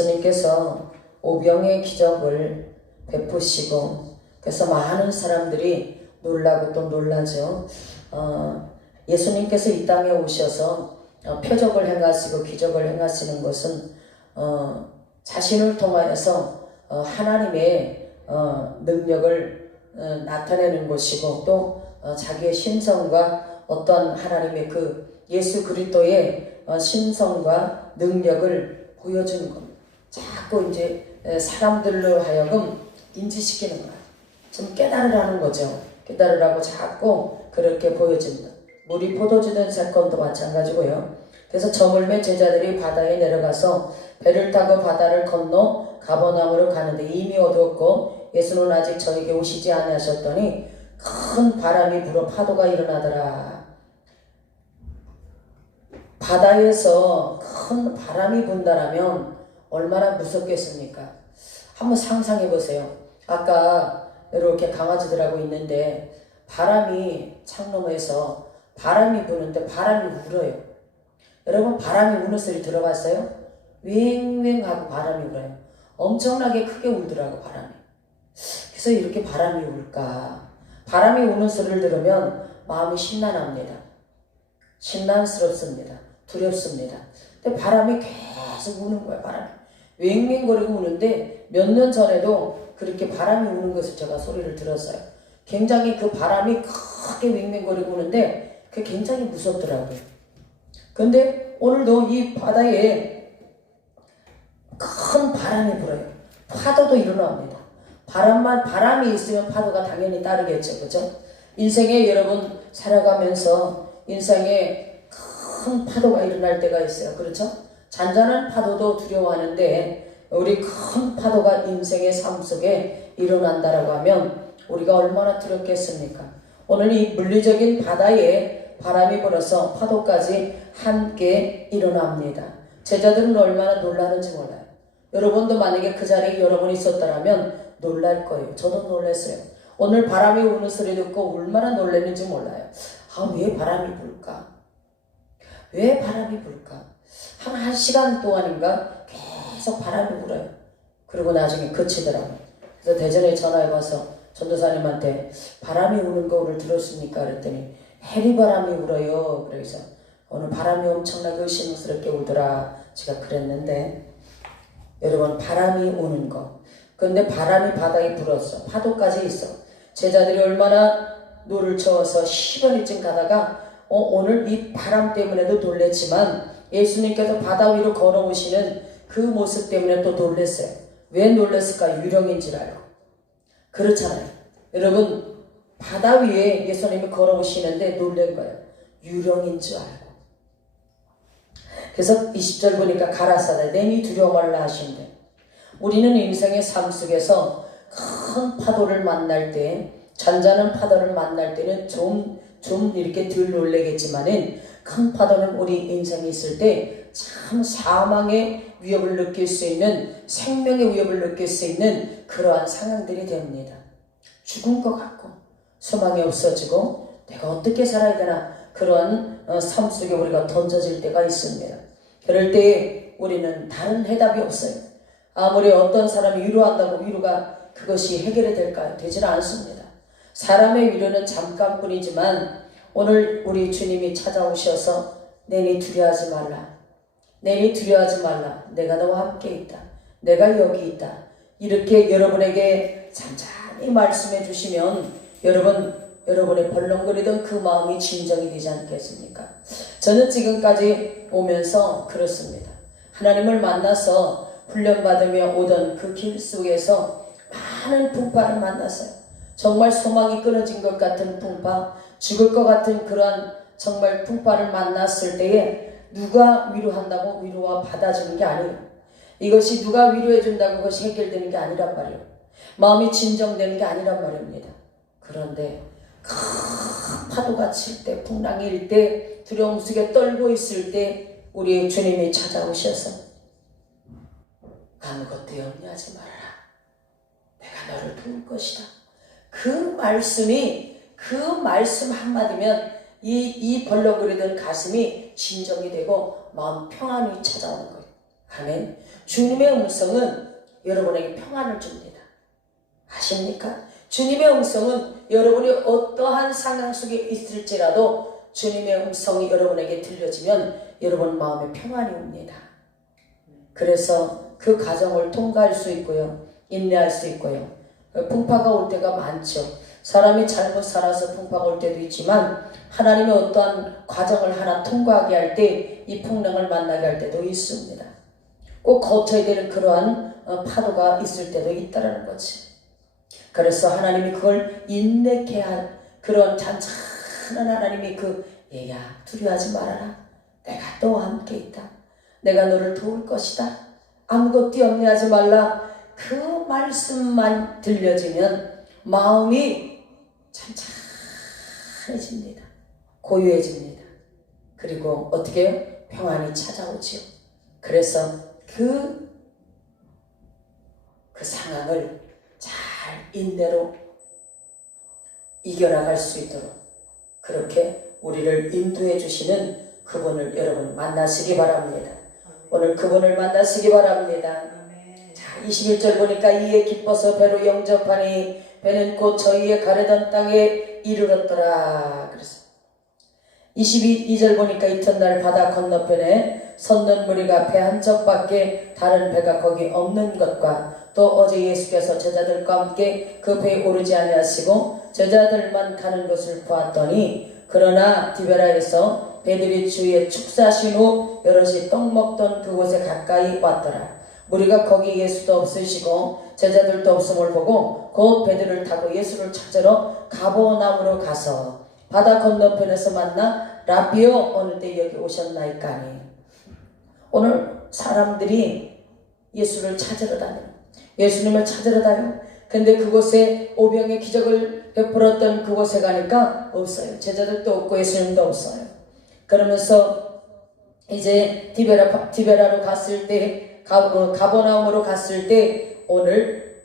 예수님께서 오병의 기적을 베푸시고 그래서 많은 사람들이 놀라고 또 놀라죠. 예수님께서 이 땅에 오셔서 표적을 행하시고 기적을 행하시는 것은 자신을 통하여서 하나님의 능력을 나타내는 것이고 또 자기의 신성과 어떤 하나님의 그 예수 그리스도의 신성과 능력을 보여주는 겁니다. 자꾸 이제 사람들로 하여금 인지시키는 거예요. 좀 깨달으라는 거죠. 깨달으라고 자꾸 그렇게 보여집니다. 물이 포도주 된 사건도 마찬가지고요. 그래서 저물매 제자들이 바다에 내려가서 배를 타고 바다를 건너 가버나움으로 가는데 이미 어두웠고 예수는 아직 저에게 오시지 아니하셨더니 큰 바람이 불어 파도가 일어나더라. 바다에서 큰 바람이 분다라면 얼마나 무섭겠습니까? 한번 상상해 보세요. 아까 이렇게 강아지들하고 있는데 바람이 창너머에서 바람이 부는데 바람이 울어요. 여러분 바람이 우는 소리 들어봤어요? 윙윙 하고 바람이 울어요. 엄청나게 크게 울더라고 바람이. 그래서 이렇게 바람이 울까? 바람이 우는 소리를 들으면 마음이 심란합니다. 심란스럽습니다. 두렵습니다. 근데 바람이 계속 우는 거야. 바람이 윙윙거리고 우는데 몇 년 전에도 그렇게 바람이 우는 것을 제가 소리를 들었어요. 굉장히 그 바람이 크게 윙윙거리고 우는데 그게 굉장히 무섭더라고요. 근데 오늘도 이 바다에 큰 바람이 불어요. 파도도 일어납니다. 바람이 있으면 파도가 당연히 따르겠죠. 그죠? 인생에 여러분 살아가면서 인생에 큰 파도가 일어날 때가 있어요. 그렇죠? 잔잔한 파도도 두려워하는데 우리 큰 파도가 인생의 삶 속에 일어난다라고 하면 우리가 얼마나 두렵겠습니까? 오늘 이 물리적인 바다에 바람이 불어서 파도까지 함께 일어납니다. 제자들은 얼마나 놀라는지 몰라요. 여러분도 만약에 그 자리에 여러분이 있었다면 놀랄 거예요. 저도 놀랐어요. 오늘 바람이 우는 소리 듣고 얼마나 놀랐는지 몰라요. 왜 바람이 불까? 왜 바람이 불까? 한 시간 동안인가 계속 바람이 불어요. 그리고 나중에 그치더라고요. 그래서 대전에 전화해봐서 전도사님한테 바람이 우는 거 오늘 들었습니까? 그랬더니 해리바람이 울어요. 그래서 오늘 바람이 엄청나게 의심스럽게 울더라. 제가 그랬는데 여러분 바람이 우는 거. 그런데 바람이 바다에 불었어. 파도까지 있어. 제자들이 얼마나 노를 저어서 10여리쯤 가다가 오늘 이 바람 때문에도 놀랬지만 예수님께서 바다 위로 걸어오시는 그 모습 때문에 또 놀랬어요. 왜 놀랬을까? 유령인 줄 알고. 그렇잖아요. 여러분 바다 위에 예수님이 걸어오시는데 놀란 거예요. 유령인 줄 알고. 그래서 20절 보니까 가라사대 내니 두려워 말라 하신대. 우리는 인생의 삶 속에서 큰 파도를 만날 때 잔잔한 파도를 만날 때는 좀 이렇게 덜 놀래겠지만은 큰 파도는 우리 인생에 있을 때 참 사망의 위협을 느낄 수 있는 생명의 위협을 느낄 수 있는 그러한 상황들이 됩니다. 죽은 것 같고 소망이 없어지고 내가 어떻게 살아야 되나 그러한 삶 속에 우리가 던져질 때가 있습니다. 그럴 때 우리는 다른 해답이 없어요. 아무리 어떤 사람이 위로한다고 위로가 그것이 해결이 될까요? 되지는 않습니다. 사람의 위로는 잠깐뿐이지만 오늘 우리 주님이 찾아오셔서 내니 두려워하지 말라. 내니 두려워하지 말라. 내가 너와 함께 있다. 내가 여기 있다. 이렇게 여러분에게 잔잔히 말씀해 주시면 여러분의 벌렁거리던 그 마음이 진정이 되지 않겠습니까? 저는 지금까지 오면서 그렇습니다. 하나님을 만나서 훈련받으며 오던 그 길 속에서 많은 풍파를 만났어요. 정말 소망이 끊어진 것 같은 풍파, 죽을 것 같은 그러한 정말 풍파를 만났을 때에 누가 위로한다고 위로와 받아주는 게 아니에요. 이것이 누가 위로해준다고 그것이 해결되는 게 아니란 말이에요. 마음이 진정되는 게 아니란 말입니다. 그런데 큰 파도가 칠 때, 풍랑이 일 때, 두려움 속에 떨고 있을 때 우리 주님이 찾아오셔서 아무것도 염려하지 말아라. 내가 너를 도울 것이다. 그 말씀 한마디면 이 벌렁거리던 가슴이 진정이 되고 마음 평안이 찾아오는 거예요. 아멘. 주님의 음성은 여러분에게 평안을 줍니다. 아십니까? 주님의 음성은 여러분이 어떠한 상황 속에 있을지라도 주님의 음성이 여러분에게 들려지면 여러분 마음에 평안이 옵니다. 그래서 그 과정을 통과할 수 있고요. 인내할 수 있고요. 풍파가 올 때가 많죠. 사람이 잘못 살아서 풍파가 올 때도 있지만 하나님의 어떠한 과정을 하나 통과하게 할 때 이 풍랑을 만나게 할 때도 있습니다. 꼭 거쳐야 되는 그러한 파도가 있을 때도 있다는 거지. 그래서 하나님이 그걸 인내케 한 그런 잔잔한 하나님이 얘야 두려워하지 말아라. 내가 너와 함께 있다. 내가 너를 도울 것이다. 아무것도 염려하지 말라. 그 말씀만 들려지면 마음이 찬찬해집니다. 고요해집니다. 그리고 어떻게 해요? 평안이 찾아오지요. 그래서 그 상황을 잘 인내로 이겨나갈 수 있도록 그렇게 우리를 인도해 주시는 그분을 여러분 만나시기 바랍니다. 오늘 그분을 만나시기 바랍니다. 자, 21절 보니까 이에 기뻐서 배로 영접하니 배는 곧 저희의 가려던 땅에 이르렀더라. 그래서 22절 보니까 이튿날 바다 건너편에 섰는 무리가 배 한 척밖에 다른 배가 거기 없는 것과 또 어제 예수께서 제자들과 함께 그 배에 오르지 아니하시고 제자들만 가는 것을 보았더니 그러나 디베라에서 배들이 주위에 축사하신 후 여럿이 떡 먹던 그곳에 가까이 왔더라. 무리가 거기 예수도 없으시고 제자들도 없음을 보고 곧 배들을 타고 예수를 찾으러 가버나움으로 가서 바다 건너편에서 만나 라비오 어느 때 여기 오셨나이까니. 오늘 사람들이 예수를 찾으러 다녀요. 예수님을 찾으러 다녀요. 근데 그곳에 오병의 기적을 베풀었던 그곳에 가니까 없어요. 제자들도 없고 예수님도 없어요. 그러면서 이제 디베라로 갔을 때 가버나움으로 갔을 때 오늘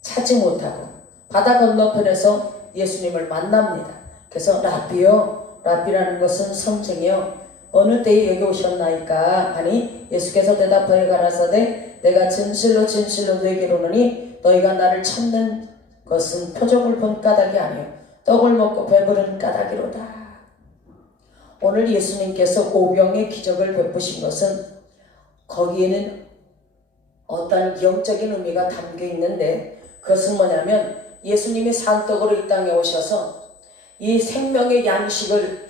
찾지 못하고 바다 건너편에서 예수님을 만납니다. 그래서 라비라는 것은 선생이요 어느 때에 여기 오셨나이까 하니 예수께서 대답하여 가라사대 내가 진실로 진실로 너희에게 이르노니 너희가 나를 찾는 것은 표적을 본 까닭이 아니요 떡을 먹고 배부른 까닭이로다. 오늘 예수님께서 오병의 기적을 베푸신 것은 거기에는 어떤 영적인 의미가 담겨 있는데 그것은 뭐냐면 예수님이 산떡으로 이 땅에 오셔서 이 생명의 양식을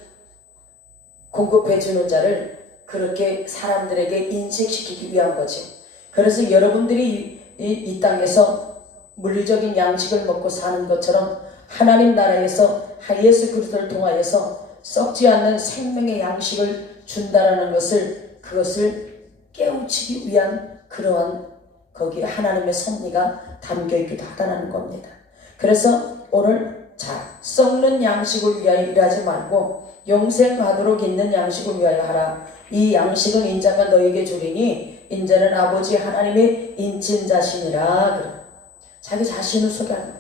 공급해 주는 자를 그렇게 사람들에게 인식시키기 위한 거죠. 그래서 여러분들이 이 땅에서 물리적인 양식을 먹고 사는 것처럼 하나님 나라에서 예수 그리스도를 통하여서 썩지 않는 생명의 양식을 준다라는 것을 그것을 깨우치기 위한 그러한 거기에 하나님의 섭리가 담겨있기도 하다는 겁니다. 그래서 오늘 썩는 양식을 위하여 일하지 말고 영생하도록 있는 양식을 위하여 하라. 이 양식은 인자가 너에게 주리니 인자는 아버지 하나님의 인친자시니라. 자기 자신을 소개하는 거예요.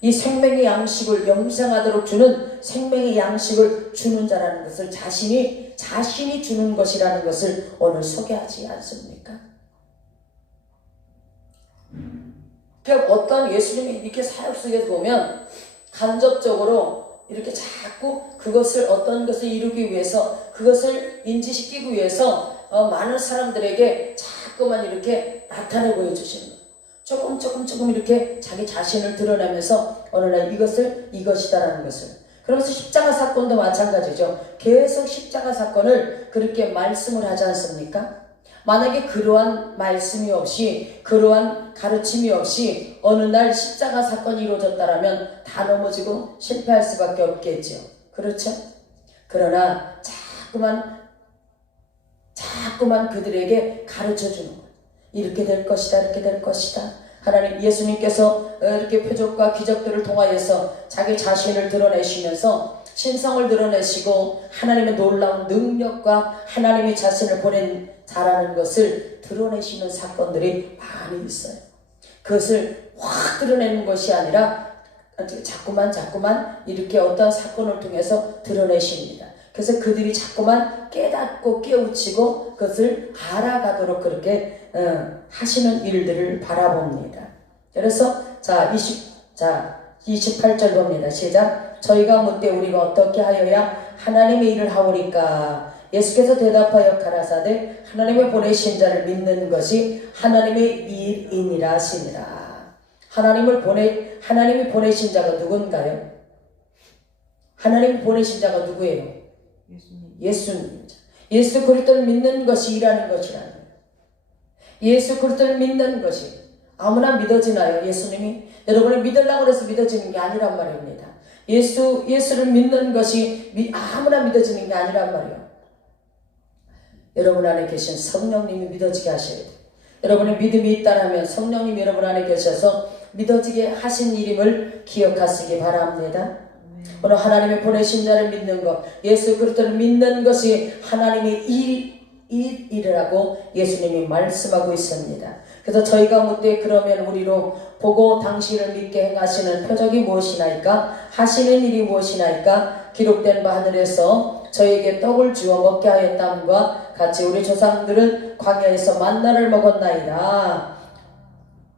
이 생명의 양식을 영생하도록 주는 생명의 양식을 주는 자라는 것을 자신이 주는 것이라는 것을 오늘 소개하지 않습니까? 그러니까 어떤 예수님이 이렇게 사역 속에서 보면 간접적으로 이렇게 자꾸 그것을 어떤 것을 이루기 위해서 그것을 인지시키기 위해서 많은 사람들에게 자꾸만 이렇게 나타내 보여주시는 거예요. 조금 이렇게 자기 자신을 드러내면서 어느 날 이것이다라는 것을. 그러면서 십자가 사건도 마찬가지죠. 계속 십자가 사건을 그렇게 말씀을 하지 않습니까? 만약에 그러한 말씀이 없이 그러한 가르침이 없이 어느 날 십자가 사건이 이루어졌다라면 다 넘어지고 실패할 수밖에 없겠죠. 그렇죠? 그러나 자꾸만 그들에게 가르쳐주는 거예요. 이렇게 될 것이다. 이렇게 될 것이다. 하나님 예수님께서 이렇게 표적과 기적들을 통하여서 자기 자신을 드러내시면서 신성을 드러내시고 하나님의 놀라운 능력과 하나님의 자신을 보낸 자라는 것을 드러내시는 사건들이 많이 있어요. 그것을 확 드러내는 것이 아니라 자꾸만 이렇게 어떤 사건을 통해서 드러내십니다. 그래서 그들이 자꾸만 깨닫고 깨우치고 그것을 알아가도록 그렇게 하시는 일들을 바라봅니다. 그래서 자 28절 봅니다. 시작. 저희가 묻되 우리가 어떻게 하여야 하나님의 일을 하오리까? 예수께서 대답하여 가라사대 하나님의 보내신 자를 믿는 것이 하나님의 일이니라 하시니라. 하나님이 보내신 자가 누군가요? 하나님이 보내신 자가 누구예요? 예수님입니다. 예수 그리스도를 믿는 것이 일하는 것이라는 거예요. 예수 그리스도를 믿는 것이 아무나 믿어지나요? 예수님이 여러분이 믿으려고 해서 믿어지는 게 아니란 말입니다. 예수를 믿는 것이 아무나 믿어지는 게 아니란 말이에요. 여러분 안에 계신 성령님이 믿어지게 하셔야 돼요. 여러분의 믿음이 있다면 성령님 여러분 안에 계셔서 믿어지게 하신 일임을 기억하시기 바랍니다. 오늘 하나님의 보내신 자를 믿는 것, 예수 그리스도를 믿는 것이 하나님의 일이라고 예수님이 말씀하고 있습니다. 그래서 저희가 묻되 그러면 우리로 보고 당신을 믿게 행하시는 표적이 무엇이나이까? 하시는 일이 무엇이나이까? 기록된 바 하늘에서 저에게 떡을 주어 먹게 하였다함과 같이 우리 조상들은 광야에서 만나를 먹었나이다.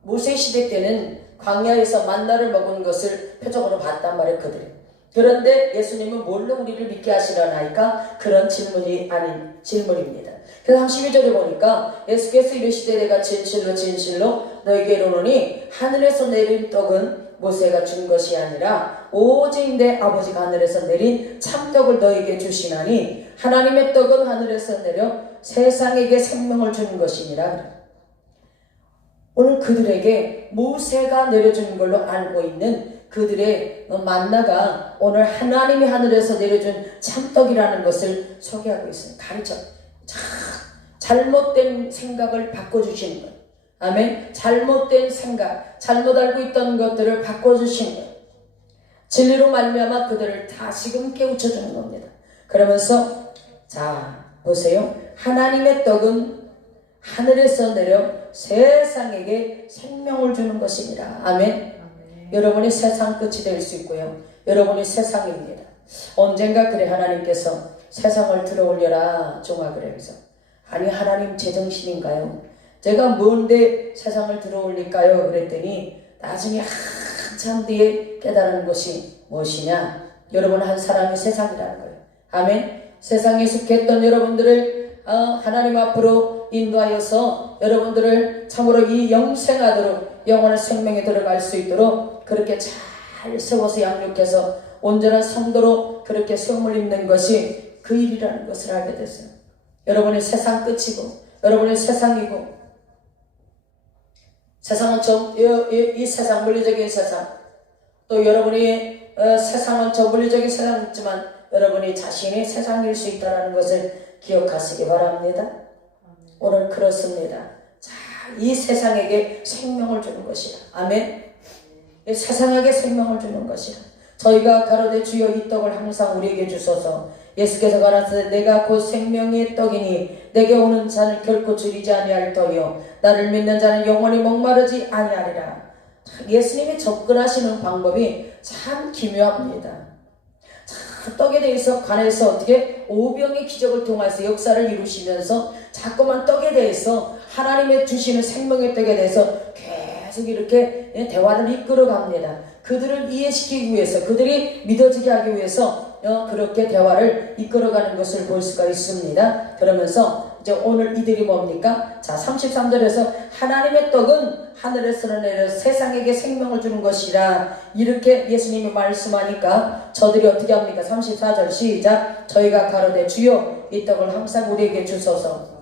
모세시대 때는 광야에서 만나를 먹은 것을 표적으로 봤단 말이에요. 그들이. 그런데 예수님은 뭘로 우리를 믿게 하시려나이까? 그런 질문이 아닌 질문입니다. 그래서 32절에 보니까 예수께서 이르시되 내가 진실로 너에게 이르노니 하늘에서 내린 떡은 모세가 준 것이 아니라 오직 내 아버지가 하늘에서 내린 참떡을 너에게 주시나니 하나님의 떡은 하늘에서 내려 세상에게 생명을 주는 것이니라. 오늘 그들에게 모세가 내려준 걸로 알고 있는 그들의 만나가 오늘 하나님이 하늘에서 내려준 참떡이라는 것을 소개하고 있습니다. 가르쳐. 잘못된 생각을 바꿔주시는 것. 아멘. 잘못된 생각, 잘못 알고 있던 것들을 바꿔주시는 것. 진리로 말미암아 그들을 다시금 깨우쳐주는 겁니다. 그러면서 자 보세요. 하나님의 떡은 하늘에서 내려 세상에게 생명을 주는 것입니다. 아멘. 여러분이 세상 끝이 될 수 있고요. 여러분이 세상입니다. 언젠가 그래 하나님께서 세상을 들어올려라 종아그래서 아니 하나님 제정신인가요? 제가 뭔데 세상을 들어올릴까요? 그랬더니 나중에 한참 뒤에 깨달은 것이 무엇이냐? 여러분 한 사람이 세상이라는 거예요. 아멘. 세상에 속했던 여러분들을 하나님 앞으로 인도하여서 여러분들을 참으로 이 영생하도록 영원한 생명에 들어갈 수 있도록 그렇게 잘 세워서 양육해서 온전한 성도로 그렇게 세움을 입는 것이 그 일이라는 것을 알게 됐어요. 여러분의 세상 끝이고 여러분의 세상이고 세상은 이 세상 물리적인 세상 또 여러분이 세상은 저 물리적인 세상이지만 여러분이 자신이 세상일 수 있다는 것을 기억하시기 바랍니다. 오늘 그렇습니다. 자, 이 세상에게 생명을 주는 것이라. 아멘. 이 세상에게 생명을 주는 것이라. 저희가 가로되 주여 이 떡을 항상 우리에게 주소서. 예수께서 가라사대 내가 곧 생명의 떡이니 내게 오는 자는 결코 줄이지 아니할 터요 나를 믿는 자는 영원히 목마르지 아니하리라. 예수님이 접근하시는 방법이 참 기묘합니다. 자, 떡에 대해서 관해서 어떻게 오병의 기적을 통해서 역사를 이루시면서 자꾸만 떡에 대해서 하나님의 주시는 생명의 떡에 대해서 계속 이렇게 대화를 이끌어 갑니다. 그들을 이해시키기 위해서 그들이 믿어지게 하기 위해서 그렇게 대화를 이끌어가는 것을 볼 수가 있습니다. 그러면서 이제 오늘 이들이 뭡니까? 자 33절에서 하나님의 떡은 하늘에서 내려 세상에게 생명을 주는 것이라 이렇게 예수님이 말씀하니까 저들이 어떻게 합니까? 34절 시작. 저희가 가로되 주여 이 떡을 항상 우리에게 주소서.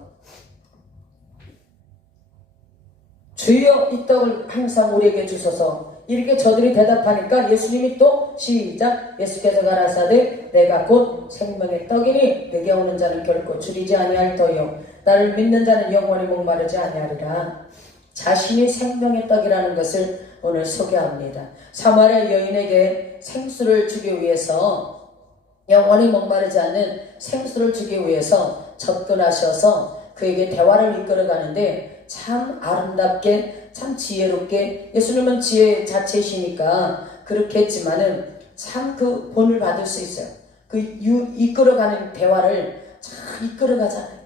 주여 이 떡을 항상 우리에게 주소서. 이렇게 저들이 대답하니까 예수님이 또 시작. 예수께서 가라사대 내가 곧 생명의 떡이니 내게 오는 자는 결코 줄이지 아니할 터요 나를 믿는 자는 영원히 목마르지 아니하리라. 자신이 생명의 떡이라는 것을 오늘 소개합니다. 사마리아 여인에게 생수를 주기 위해서 영원히 목마르지 않는 생수를 주기 위해서 접근하셔서 그에게 대화를 이끌어가는데 참 아름답게 참 지혜롭게 예수님은 지혜 자체이시니까 그렇게 했지만은 참 그 본을 받을 수 있어요. 이끌어가는 대화를 잘 이끌어가잖아요.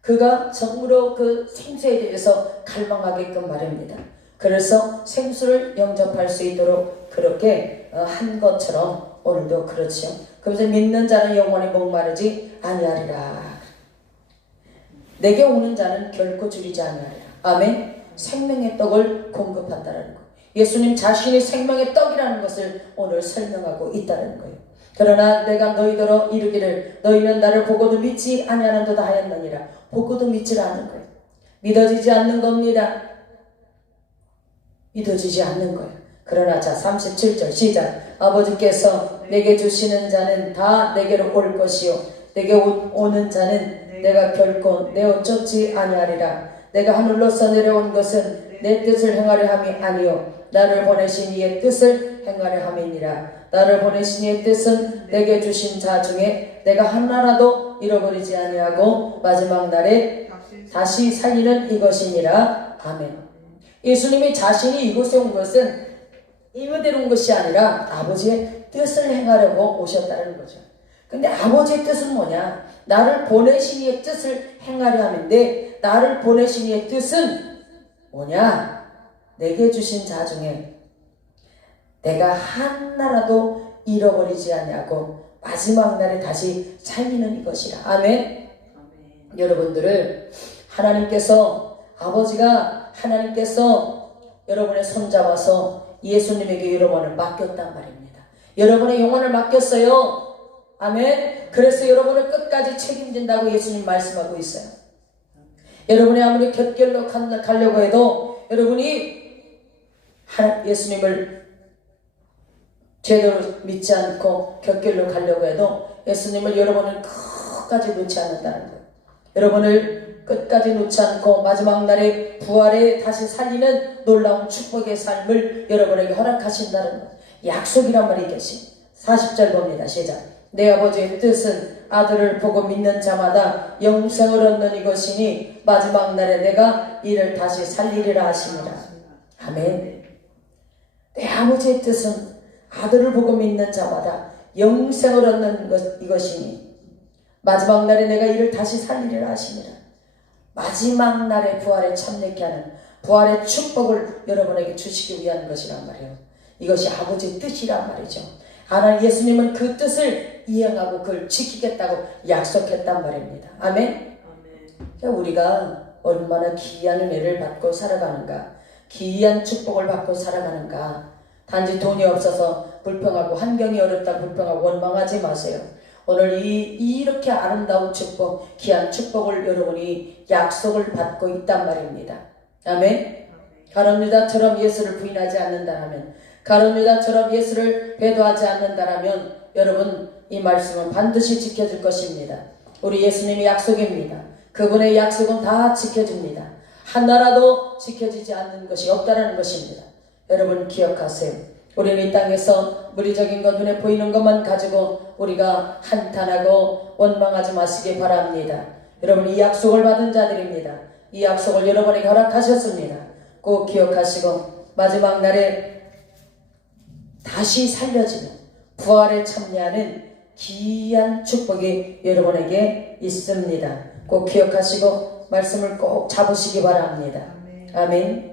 그가 정으로 그 생수에 대해서 갈망하게끔 말입니다. 그래서 생수를 영접할 수 있도록 그렇게 한 것처럼 오늘도 그렇지요. 그래서 믿는 자는 영원히 목마르지 아니하리라. 내게 오는 자는 결코 줄이지 아니하리라. 아멘. 생명의 떡을 공급한다는 것. 예수님 자신이 생명의 떡이라는 것을 오늘 설명하고 있다는 거예요. 그러나 내가 너희더러 이르기를 너희는 나를 보고도 믿지 아니하는도다 하였느니라. 보고도 믿지 않는 거예요. 믿어지지 않는 겁니다. 믿어지지 않는 거예요. 그러나 자 37절 시작. 아버지께서 내게 주시는 자는 다 내게로 올 것이요 내게 오는 자는 내가 결코 내어 쫓지 아니하리라. 내가 하늘로서 내려온 것은 내 뜻을 행하려 함이 아니요 나를 보내신 이의 뜻을 행하려 함이니라. 나를 보내신 이의 뜻은 내게 주신 자 중에 내가 하나라도 잃어버리지 아니하고 마지막 날에 다시 살리는 이것이니라. 아멘. 예수님이 자신이 이곳에 온 것은 이무대로 온 것이 아니라 아버지의 뜻을 행하려고 오셨다는 거죠. 근데 아버지의 뜻은 뭐냐? 나를 보내신 이의 뜻을 행하려 함인데 나를 보내신 이의 뜻은 뭐냐? 내게 주신 자 중에 내가 하나라도 잃어버리지 아니하고 마지막 날에 다시 살리는 이것이라. 아멘. 여러분들을 하나님께서 여러분의 손잡아서 예수님에게 여러분을 맡겼단 말입니다. 여러분의 영혼을 맡겼어요. 아멘. 그래서 여러분을 끝까지 책임진다고 예수님 말씀하고 있어요. 여러분이 아무리 곁길로 가려고 해도 여러분이 예수님을 제대로 믿지 않고 곁길로 가려고 해도 예수님을 여러분을 끝까지 놓지 않는다는 거예요. 여러분을 끝까지 놓지 않고 마지막 날에 부활에 다시 살리는 놀라운 축복의 삶을 여러분에게 허락하신다는 약속이란 말이 계신 40절 봅니다. 시작. 내 아버지의 뜻은 아들을 보고 믿는 자마다 영생을 얻는 이것이니 마지막 날에 내가 이를 다시 살리리라 하시니라. 아멘. 내 아버지의 뜻은 아들을 보고 믿는 자마다 영생을 얻는 이것이니 마지막 날에 내가 이를 다시 살리리라 하시니라. 마지막 날에 부활에 참여케 하는 부활의 축복을 여러분에게 주시기 위한 것이란 말이에요. 이것이 아버지의 뜻이란 말이죠. 하나님 예수님은 그 뜻을 이행하고 그걸 지키겠다고 약속했단 말입니다. 아멘. 우리가 얼마나 귀한 은혜를 받고 살아가는가, 귀한 축복을 받고 살아가는가. 단지 돈이 없어서 불평하고 환경이 어렵다 불평하고 원망하지 마세요. 오늘 이렇게 아름다운 축복, 귀한 축복을 여러분이 약속을 받고 있단 말입니다. 아멘. 가룟 유다처럼 예수를 부인하지 않는다면, 가룟 유다처럼 예수를 배도하지 않는다면 여러분 이 말씀은 반드시 지켜질 것입니다. 우리 예수님의 약속입니다. 그분의 약속은 다 지켜집니다. 하나라도 지켜지지 않는 것이 없다는 것입니다. 여러분 기억하세요. 우리는 이 땅에서 물리적인 것, 눈에 보이는 것만 가지고 우리가 한탄하고 원망하지 마시기 바랍니다. 여러분 이 약속을 받은 자들입니다. 이 약속을 여러분에게 허락하셨습니다. 꼭 기억하시고 마지막 날에 다시 살려지는 부활에 참여하는 귀한 축복이 여러분에게 있습니다. 꼭 기억하시고 말씀을 꼭 잡으시기 바랍니다. 아멘.